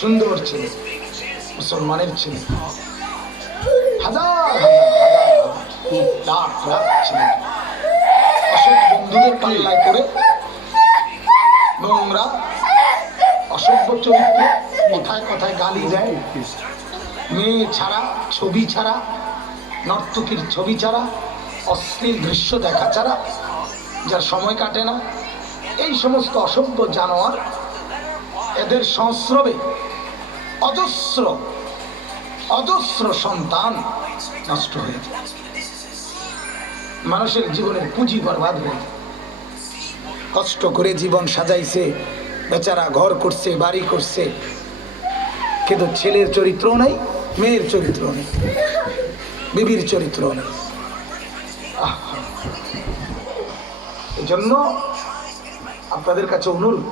সুন্দর ছেলে, মুসলমানের ছেলে, হাজার লাখ লাখ ছেলে অসৎ বন্ধুদের পাল্লায় করে নোংরা অসভ্য চরিত্র, কথায় কথায় গালি দেয়, মেয়ে ছাড়া, ছবি ছাড়া, নর্তকীর ছবি ছাড়া, অশ্লীল দৃশ্য দেখা ছাড়া যার সময় কাটে না, এই সমস্ত অসভ্য জানোয়ার এদের সংস্রবে অজস্র অজস্র সন্তান নষ্ট হয়ে যায়, মানুষের জীবনের পুঁজি বরবাদ হয়ে যায়। কষ্ট করে জীবন সাজাইছে, বেচারা ঘর করছে, বাড়ি করছে, কিন্তু ছেলের চরিত্রও নাই, মেয়ের চরিত্রও নেই, বিবির চরিত্রও নেই। এজন্য আপনাদের কাছে অনুরোধ,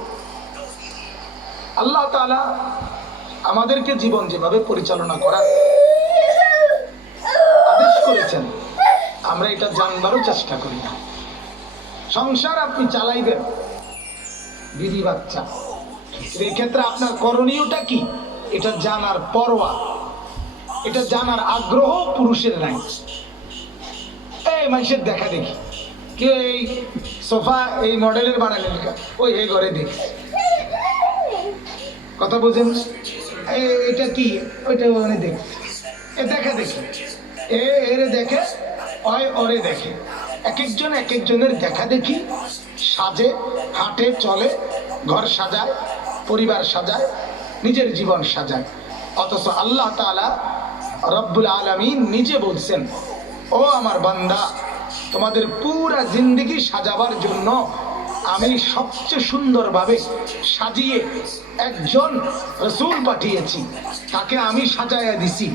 আল্লাহ তাআলা আমাদেরকে জীবন যেভাবে পরিচালনা করার আদেশ করেছেন, আমরা এটা জানবারও চেষ্টা করি না। সংসার আপনি চালাইবেন, বিবি বাচ্চা, এই ক্ষেত্রে আপনার করণীয়টা কি এটা জানার পরোয়া, এটা জানার আগ্রহ পুরুষের নাই। এই মানুষের দেখা দেখি, কে এই সোফা এই মডেলের বানালেন, ওই এই ঘরে দেখি, কথা বুঝেন, এটা কি ওইটা ওখানে দেখি, এ দেখা দেখি, এরে দেখে, ওরে দেখে, এক একজন এক একজনের দেখা দেখি সাজে, হাঁটে, চলে, ঘর সাজায়, পরিবার সাজায়, নিজের জীবন সাজায়। অথচ আল্লাহ তাআলা রব্বুল আলামিন নিজে বলছেন, ও আমার বান্দা, তোমাদের পুরা জিন্দেগি সাজাবার জন্য আমি সবচেয়ে সুন্দরভাবে সাজিয়ে একজন রাসূল পাঠিয়েছি, তাকে আমি সাজায়া দিছি।